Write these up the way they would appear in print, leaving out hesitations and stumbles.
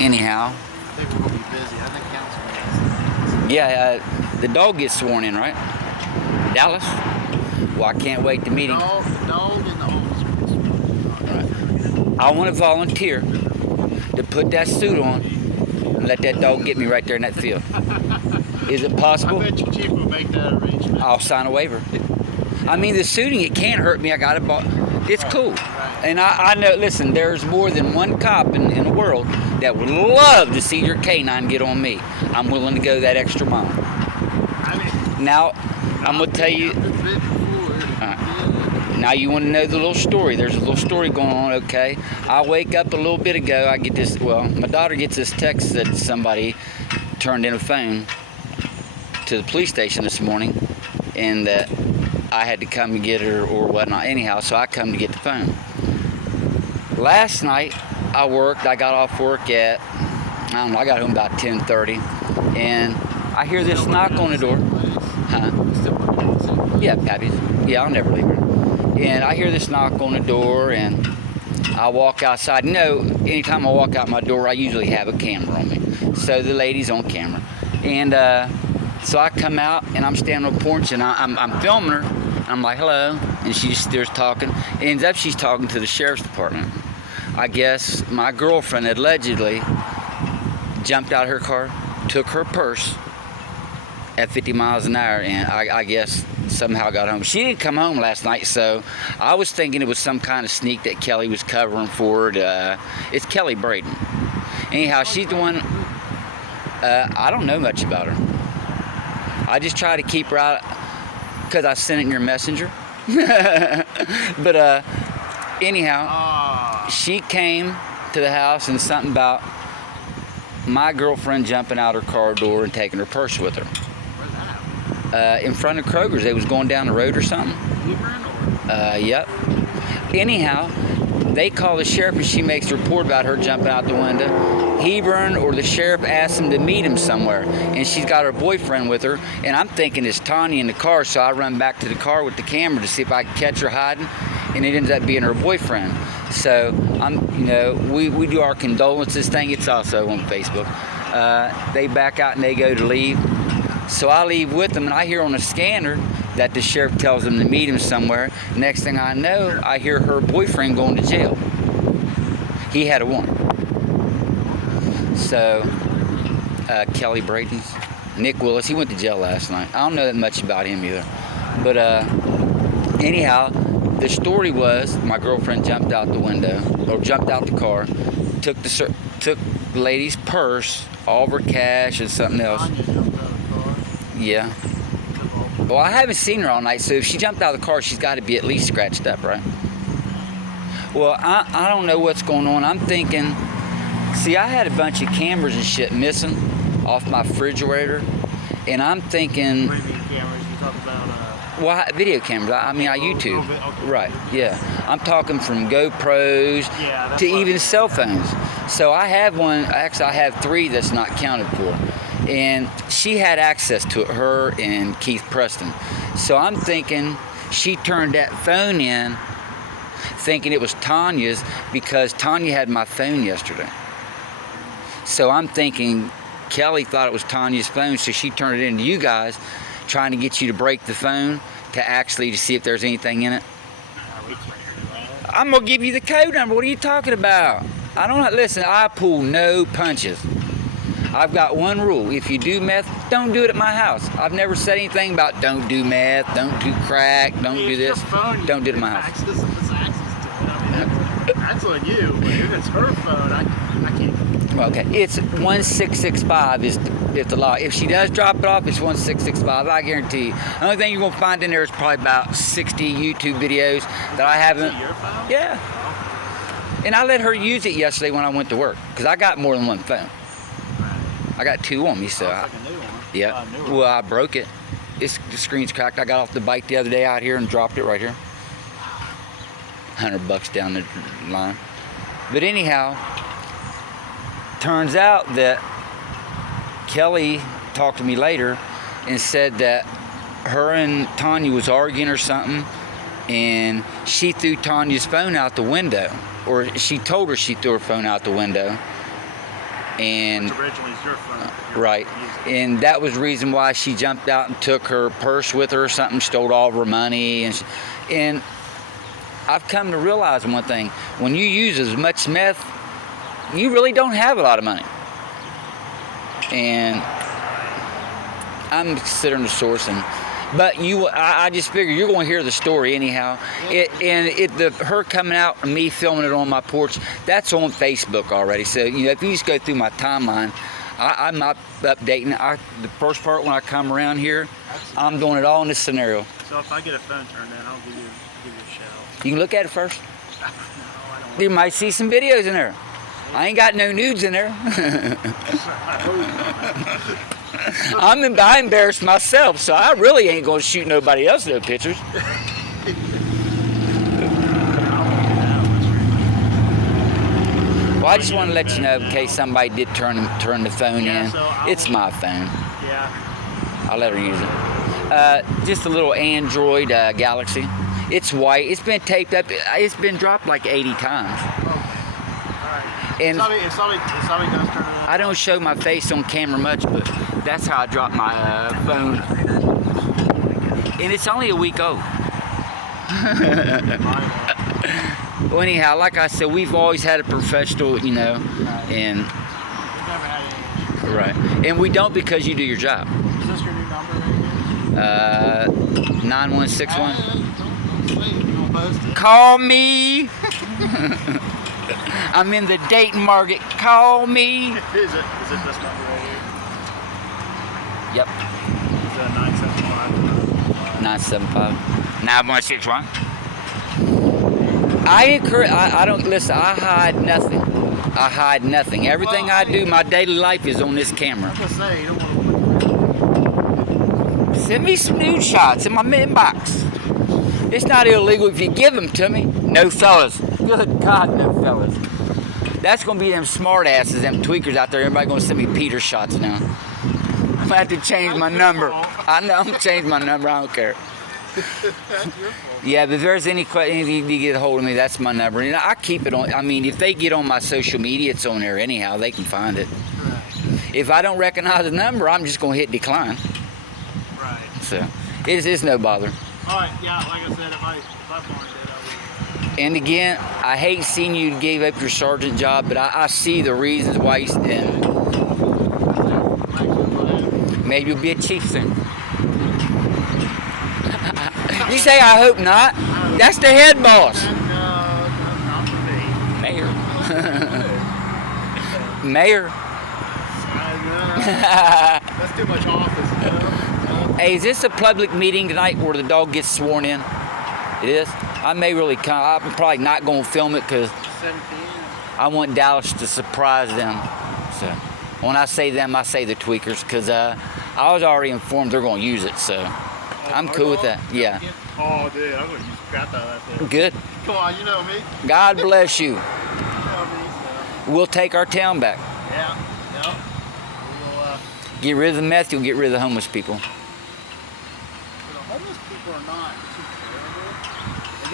Anyhow. I think we're going to be busy. I think councilman is. Yeah, the dog gets sworn in, right? Dallas? Well, I can't wait to meet him. The dog and the officer. Right. I want to volunteer to put that suit on and let that dog get me right there in that field. Is it possible? I bet your chief will make that arrangement. I'll sign a waiver. I mean, the suiting, it can't hurt me. I got it bought. It's cool. Right. And I know, listen, there's more than one cop in the world that would love to see your canine get on me. I'm willing to go that extra mile. I mean, Now, I'm going to tell you. Now you want to know the little story. There's a little story going on, okay? I wake up a little bit ago. I get this, my daughter gets this text that somebody turned in a phone to the police station this morning and that I had to come and get her or whatnot. Anyhow, so I come to get the phone. Last night, I got off work at, I don't know, I got home about 10:30 and I hear this knock on the door. Huh? Yeah, Pappy's. Yeah, I'll never leave her. And I hear this knock on the door and I walk outside. You know, anytime I walk out my door, I usually have a camera on me. So the lady's on camera. And so I come out and I'm standing on the porch and I'm filming her. I'm like, hello. And she's still talking. It ends up she's talking to the sheriff's department. I guess my girlfriend allegedly jumped out of her car, took her purse at 50 miles an hour, and I guess somehow got home. She didn't come home last night, so I was thinking it was some kind of sneak that Kelly was covering for it. It's Kelly Braden. Anyhow, she's the one, I don't know much about her. I just try to keep her out because I sent it in your messenger. But anyhow, she came to the house and something about my girlfriend jumping out her car door and taking her purse with her. In front of Kroger's. They was going down the road or something. Yep. Anyhow, they call the sheriff and she makes a report about her jumping out the window. Hebron or the sheriff asks him to meet him somewhere. And she's got her boyfriend with her. And I'm thinking it's Tanya in the car, so I run back to the car with the camera to see if I can catch her hiding. And it ends up being her boyfriend. So we do our condolences thing. It's also on Facebook. They back out and they go to leave. So I leave with them, and I hear on the scanner that the sheriff tells them to meet him somewhere. Next thing I know, I hear her boyfriend going to jail. He had a warrant. So, Kelly Braden's, Nick Willis, he went to jail last night. I don't know that much about him either. But anyhow, the story was my girlfriend jumped out the window, or jumped out the car, took the lady's purse, all of her cash, and something else. Yeah. Well, I haven't seen her all night, so if she jumped out of the car, she's got to be at least scratched up, right? Well, I don't know what's going on. I'm thinking, see, I had a bunch of cameras and shit missing off my refrigerator, and I'm thinking... What do you mean cameras? You talk about... Well, video cameras. I mean, I YouTube. Okay. Right, yeah. I'm talking from GoPros to even cell phones. So I have one, actually I have 3 that's not counted for. And she had access to it, her and Keith Preston. So I'm thinking she turned that phone in thinking it was Tanya's because Tanya had my phone yesterday. So I'm thinking Kelly thought it was Tanya's phone, so she turned it into you guys, trying to get you to break the phone to see if there's anything in it. I'm going to give you the code number. What are you talking about? Listen, I pull no punches. I've got one rule. If you do meth, don't do it at my house. I've never said anything about don't do meth, don't do crack, don't do this. Don't do it at my house. That's on you. But if it's her phone, I can't. Okay, it's 1665 is the law. If she does drop it off, it's 1665. I guarantee you. The only thing you're going to find in there is probably about 60 YouTube videos that I haven't. Your phone? Yeah. And I let her use it yesterday when I went to work because I got more than one phone. I got 2 on me, so like a new one. Yeah. Well, I broke it. The screen's cracked. I got off the bike the other day out here and dropped it right here. $100 down the line. But anyhow, turns out that Kelly talked to me later and said that her and Tanya was arguing or something, and she threw Tanya's phone out the window, or she told her she threw her phone out the window. And Which originally is your phone. that you're right, using. and that was the reason why she jumped out and took her purse with her or something, stole all of her money, and I've come to realize one thing: when you use as much meth, you really don't have a lot of money. And I'm considering the sourcing, but I just figure you're going to hear the story anyhow. Her coming out and me filming it on my porch, that's on Facebook already. So if you just go through my timeline, I'm not updating. The first part when I come around here, I'm doing it all in this scenario. So if I get a phone turned in, I'll give you a shout. You can look at it first. No, I don't. You might see some videos in there. I ain't got no nudes in there. I embarrassed myself, so I really ain't gonna shoot nobody else no pictures. Well, I just want to let you know in case somebody did turn the phone in. It's my phone. Yeah. I'll let her use it. Just a little Android Galaxy. It's white. It's been taped up. It's been dropped like 80 times. And If somebody does turn it on. I don't show my face on camera much, but that's how I dropped my phone. And it's only a week old. Well, anyhow, like I said, we've always had a professional, and We've never had any. right, and we don't because you do your job. Is this your new number right here? 9161. Don't wait, you gonna post it? Call me. I'm in the Dayton market. Call me. Is it this number right here? Yep. Is that 975? 975. 9161. I don't listen. I hide nothing. Everything I do, my daily life is on this camera. I'm just saying, you don't want to. Send me some nude shots in my inbox. It's not illegal if you give them to me. No fellas. Good God, no fellas. That's gonna be them smart asses, them tweakers out there. Everybody gonna send me Peter shots now. I'm gonna have to change my number. I know I'm gonna change my number. I don't care. That's your fault. Yeah, but if there's any question, if you get a hold of me, that's my number. And I keep it on. I mean, if they get on my social media, it's on there anyhow. They can find it. Right. If I don't recognize the number, I'm just gonna hit decline. Right. So it's no bother. All right. Yeah. Like I said, if I find it, I will. And again, I hate seeing you give up your sergeant job, but I see the reasons why you did. Maybe you'll be a chief soon. You say, I hope not. That's the head boss. Not for me. Mayor. Mayor. That's too much office. Hey, is this a public meeting tonight where the dog gets sworn in? It is? I may really come. I'm probably not going to film it because 7 p.m. I want Dallas to surprise them. So when I say them, I say the tweakers because I was already informed they're going to use it. So I'm cool with that. Yeah. Oh, dude, I'm going to use crap out of that thing. Good. Come on, you know me. God bless you. You know me, so. We'll take our town back. Yeah, yep. We will, Get rid of the meth, you'll get rid of the homeless people. the homeless people are not too terrible. They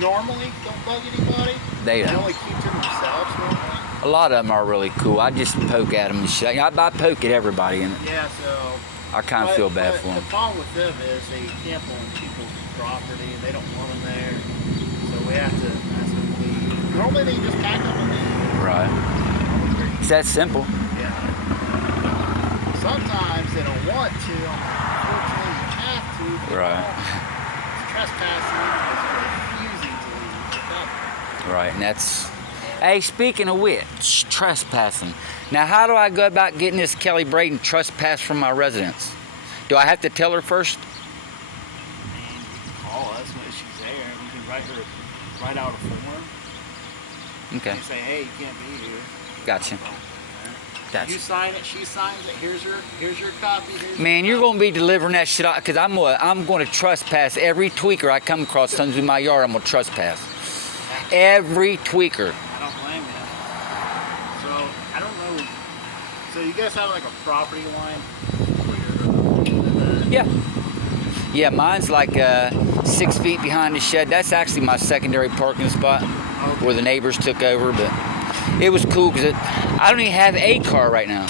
normally don't bug anybody. They They don't. only keep to themselves normally. A lot of them are really cool. I just poke at them and shit. I poke at everybody, and Yeah, so. I kind of feel bad for The them. problem with them is they camp on people's property and they don't want them there. So we have to ask them to leave. Normally they just pack up and leave. Right. It's that simple. Yeah. Sometimes they don't want to. Unfortunately, you have to. Right. It's trespassing because you're refusing to leave. Right, and that's... Hey, speaking of which, trespassing. Now, how do I go about getting this Kelly Braden trespass from my residence? Do I have to tell her first? And you can call us when she's there. We can write out a form. Okay, And say, hey, you can't be here. gotcha. You Gotcha. sign it, she signs it. Here's your copy. Man, you're going to be delivering that shit out because I'm going to trespass every tweaker I come across comes in my yard. I'm going to trespass. Every tweaker. I don't blame you. So, I don't know. So, you guys have like a property line? Yeah. Yeah, mine's like 6 feet behind the shed. That's actually my secondary parking spot where the neighbors took over. But It was cool because I don't even have a car right now.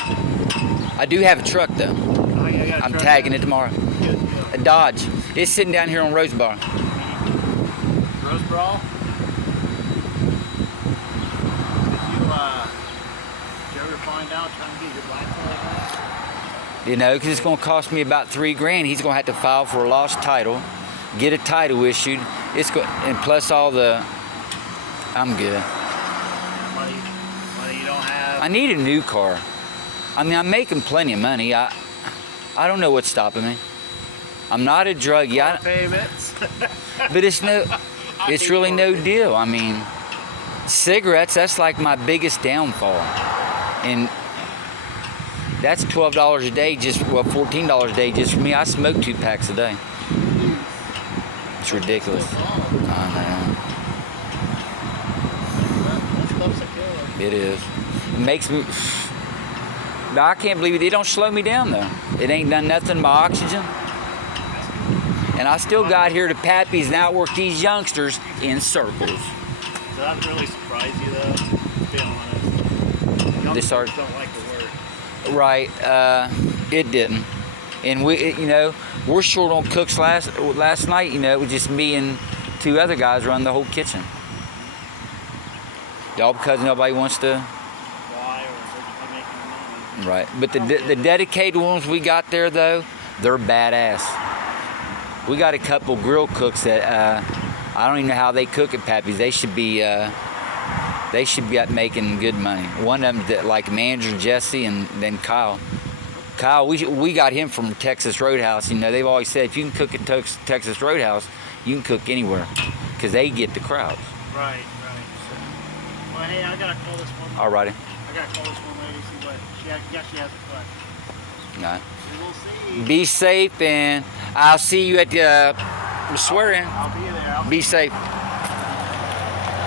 I do have a truck though. Oh, yeah, you got a I'm truck tagging now? it tomorrow. Good A deal. Dodge. It's sitting down here on Rosebar. Rose Brawl? Did you ever find out trying to get your black like that? You know, because it's going to cost me about $3,000. He's going to have to file for a lost title, get a title issued. And plus all the. I'm good. Money you don't have. I need a new car. I mean, I'm making plenty of money. I don't know what's stopping me. I'm not a druggie. Payments. But it's really no deal. I mean, cigarettes, that's like my biggest downfall. And that's $12 a day, $14 a day just for me. I smoke 2 packs a day. It's ridiculous. I know. That stuff's a killer. It is. It makes me. But I can't believe it. It don't slow me down though. It ain't done nothing to my oxygen. And I still got here to Pappy's and outwork these youngsters in circles. Does that really surprise you though? To be honest. This art- Youngsters don't like to work. Right. It didn't. And we're short on cooks last night. It was just me and 2 other guys running the whole kitchen. All because nobody wants to. Why? Or they're making money. Right. But the dedicated ones we got there though, they're badass. We got a couple grill cooks that I don't even know how they cook at Pappy's. They should be out making good money. One of them that like manager Jesse and then Kyle. Kyle, we got him from Texas Roadhouse. They've always said if you can cook at Texas Roadhouse, you can cook anywhere because they get the crowds. Right. Well, hey, I gotta call this one. Alrighty. I gotta call this one lady, see what she has a question. All right. And we'll see. Be safe, and I'll see you at the swearing. I'll be there. Be safe.